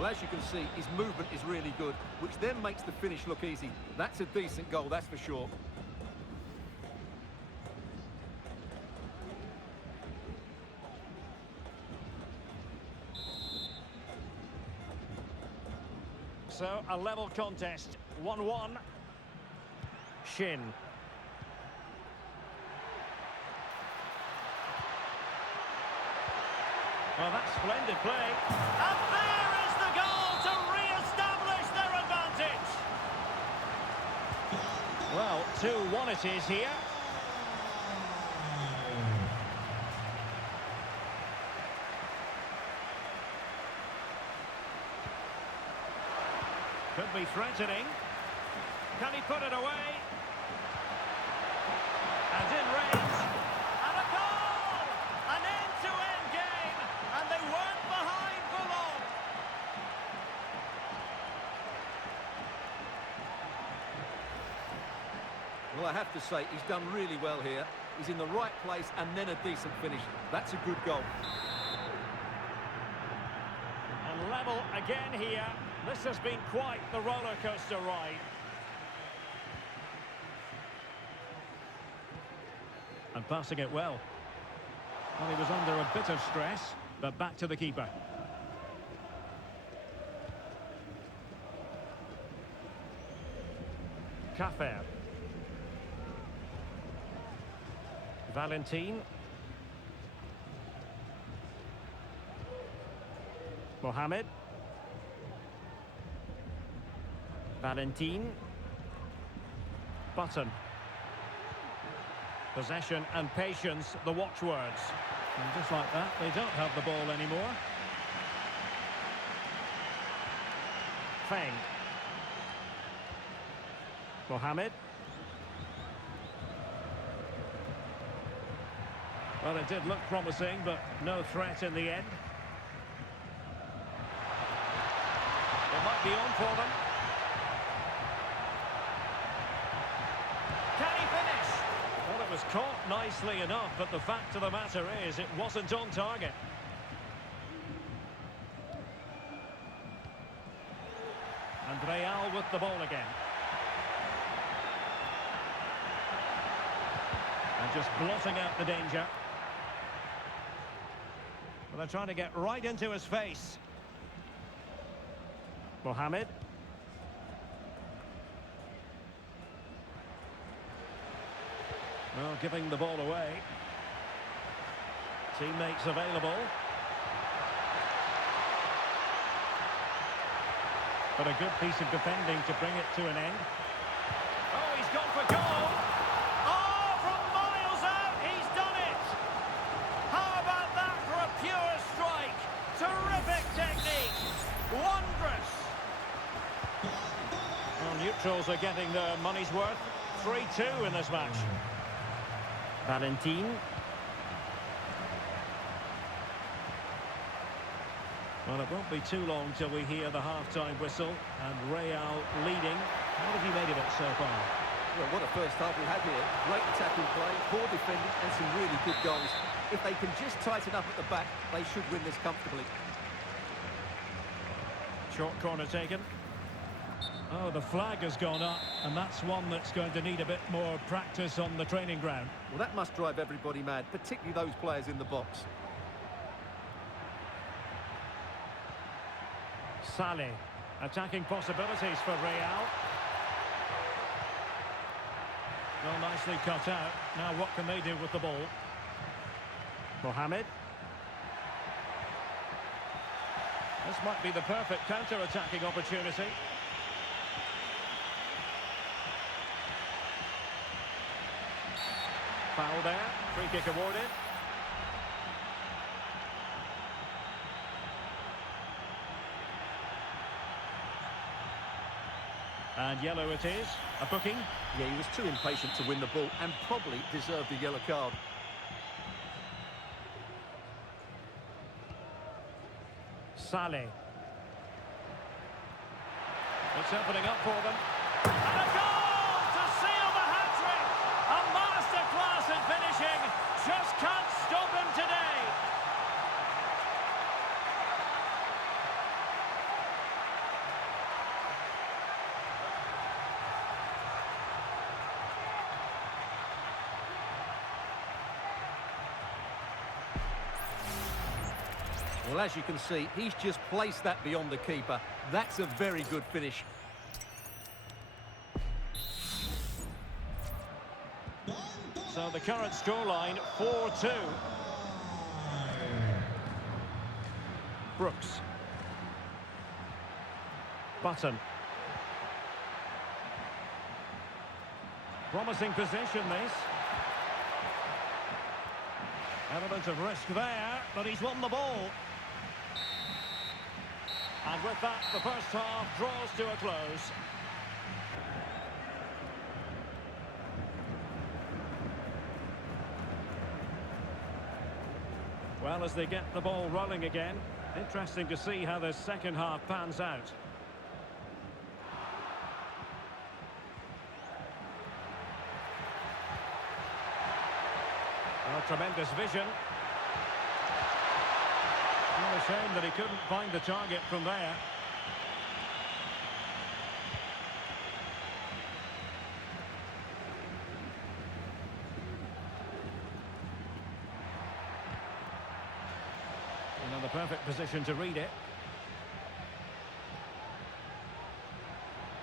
Well, as you can see, his movement is really good, which then makes the finish look easy. That's a decent goal, that's for sure. So, a level contest, 1-1. Shin. Well, that's splendid play. And there is the goal to re-establish their advantage. Well, 2-1 it is here. Could be threatening. Can he put it away? And in range. And a goal! An end-to-end game. And they weren't behind for long. Well, I have to say, he's done really well here. He's in the right place and then a decent finish. That's a good goal. And level again here. This has been quite the roller coaster ride. And passing it well. Well, he was under a bit of stress, but back to the keeper. Cafer. Valentin. Mohamed. Valentin. Button. Possession and patience, the watchwords. And just like that, they don't have the ball anymore. Feng. Mohamed. Well, it did look promising, but no threat in the end. It might be on for them. Can he finish? Well, it was caught nicely enough, but the fact of the matter is it wasn't on target. And Real with the ball again. And just blotting out the danger. Well, they're trying to get right into his face. Mohamed. Well, giving the ball away. Teammates available. But a good piece of defending to bring it to an end. Oh, he's gone for goal! Oh, from miles out, he's done it! How about that for a pure strike? Terrific technique! Wondrous! Well, neutrals are getting their money's worth. 3-2 in this match. Valentin. Well, it won't be too long till we hear the half-time whistle, and Real leading. What have you made of it so far? Well, what a first half we had here. Great attacking play, poor defending, and some really good goals. If they can just tighten up at the back, they should win this comfortably. Short corner taken. Oh, the flag has gone up, and that's one that's going to need a bit more practice on the training ground. Well, that must drive everybody mad, particularly those players in the box. Saleh. Attacking possibilities for Real. Well, nicely cut out. Now what can they do with the ball? Mohamed. This might be the perfect counter-attacking opportunity. Foul there. Free kick awarded. And yellow it is. A booking. Yeah, he was too impatient to win the ball and probably deserved a yellow card. Saleh. It's opening up for them. And a goal to seal the hat-trick! A masterclass in finishing. Just can't stop him today. Well, as you can see, he's just placed that beyond the keeper. That's a very good finish. So the current scoreline, 4-2. Brooks. Button. Promising position, this. Element of risk there, but he's won the ball. And with that, the first half draws to a close. Well, as they get the ball rolling again, interesting to see how the second half pans out. Oh, tremendous vision. What a shame that he couldn't find the target from there. The perfect position to read it.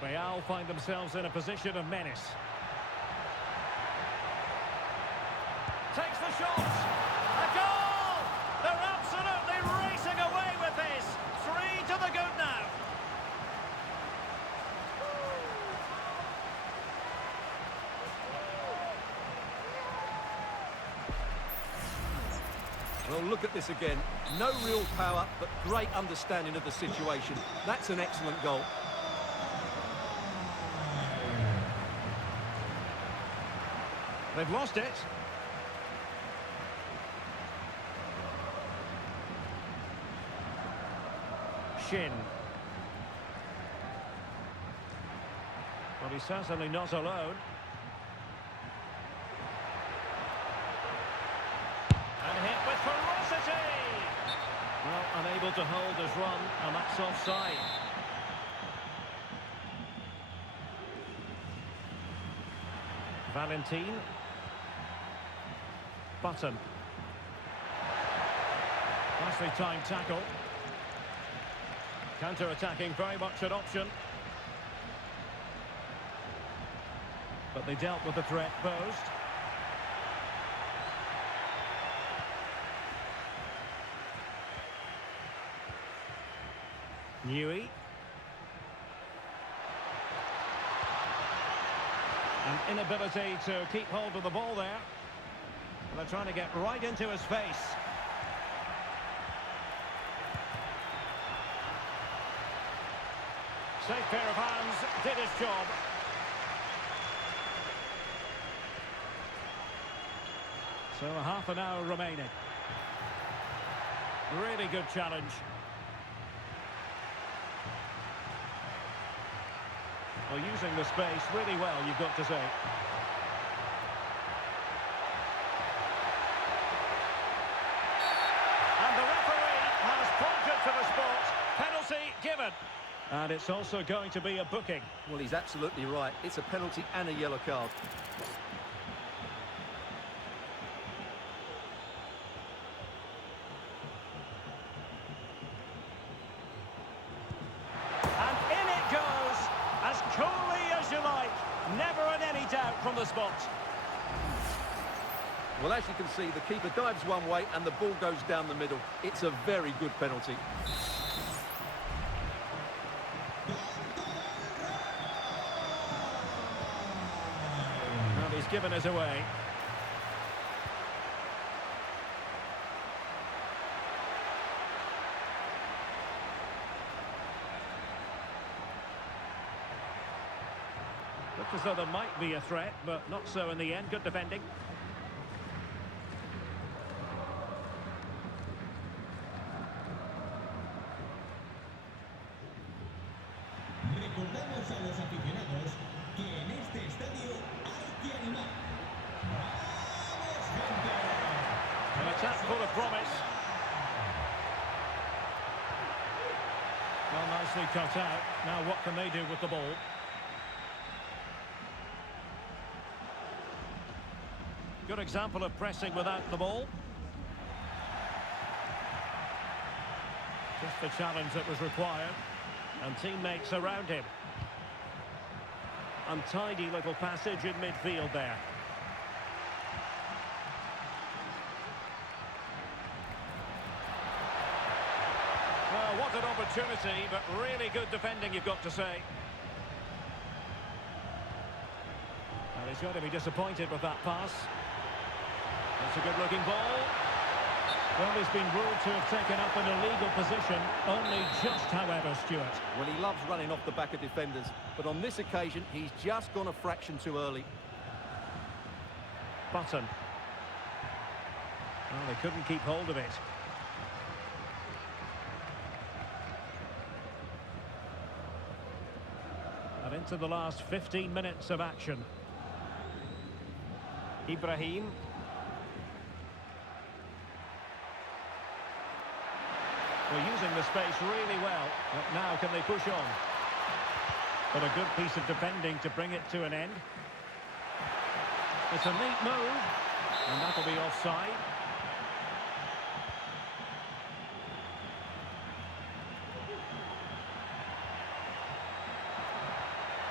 Real find themselves in a position of menace. Takes the shot. A goal! They're absolutely racing away with this. 3 to the good now. Well, look at this again. No real power, but great understanding of the situation. That's an excellent goal. They've lost it. Shin. Well, he's certainly not alone. And hit with ferocity! Well, unable to hold his run, and that's offside. Valentin. Button. Nicely timed tackle. Counter-attacking, very much an option. But they dealt with the threat posed. Newey. An inability to keep hold of the ball there. They're trying to get right into his face. Safe pair of hands, did his job. So half an hour remaining. Really good challenge. Well, using the space really well, you've got to say. And the referee has pointed to the spot. Penalty given. And it's also going to be a booking. Well, he's absolutely right. It's a penalty and a yellow card. And in it goes, as coolly as you like. Never in any doubt from the spot. Well, as you can see, the keeper dives one way and the ball goes down the middle. It's a very good penalty. Well, he's given us away. Looks as though there might be a threat, but not so in the end. Good defending. Recordamos a los aficionados que en este estadio hay que animar. ¡Vamos, gente! An attack full of promise. Well, nicely cut out. Now what can they do with the ball? Good example of pressing without the ball. Just the challenge that was required. And teammates around him. Untidy little passage in midfield there. Well, what an opportunity, but really good defending, you've got to say. And he's going to be disappointed with that pass. That's a good-looking ball. Well, he's been ruled to have taken up an illegal position, only just, however, Stuart. Well, he loves running off the back of defenders, but on this occasion, he's just gone a fraction too early. Button. Well, they couldn't keep hold of it. And into the last 15 minutes of action. Ibrahim. They're using the space really well, but now can they push on? But a good piece of defending to bring it to an end. It's a neat move, and that'll be offside.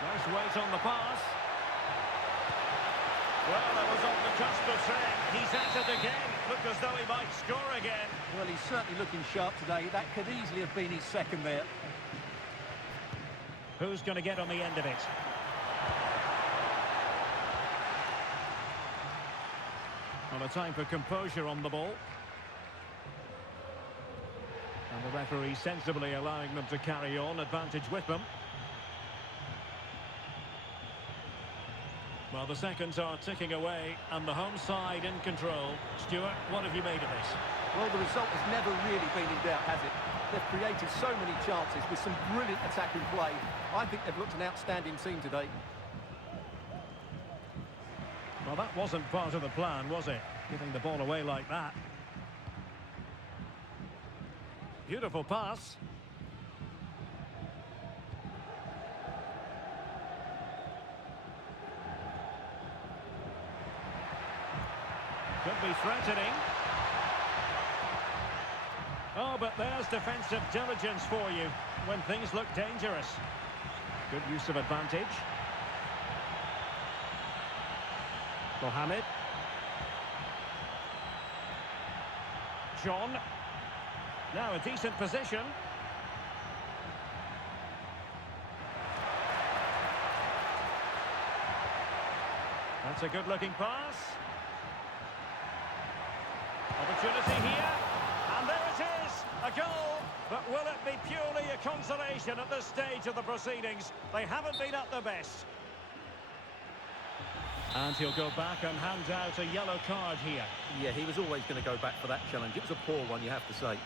Nice weight on the pass. Well, that was on the cusp of saying he's at it again. Looked as though he might score again. Well, he's certainly looking sharp today. That could easily have been his second there. Who's going to get on the end of it? Well, a time for composure on the ball. And the referee sensibly allowing them to carry on, advantage with them. Well, the seconds are ticking away, and the home side in control. Stuart, what have you made of this? Well, the result has never really been in doubt, has it? They've created so many chances with some brilliant attacking play. I think they've looked an outstanding team today. Well, that wasn't part of the plan, was it? Giving the ball away like that. Beautiful pass. Could be threatening. Oh, but there's defensive diligence for you when things look dangerous. Good use of advantage. Mohamed. John. Now a decent position. That's a good-looking pass. Opportunity here. And there it is, a goal. But will it be purely a consolation at this stage of the proceedings? They haven't been at their best. And he'll go back and hand out a yellow card here. Yeah, he was always going to go back for that challenge. It was a poor one, you have to say.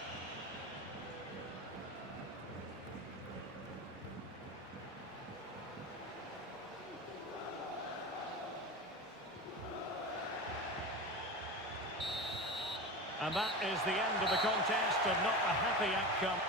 And that is the end of the contest, and not a happy outcome.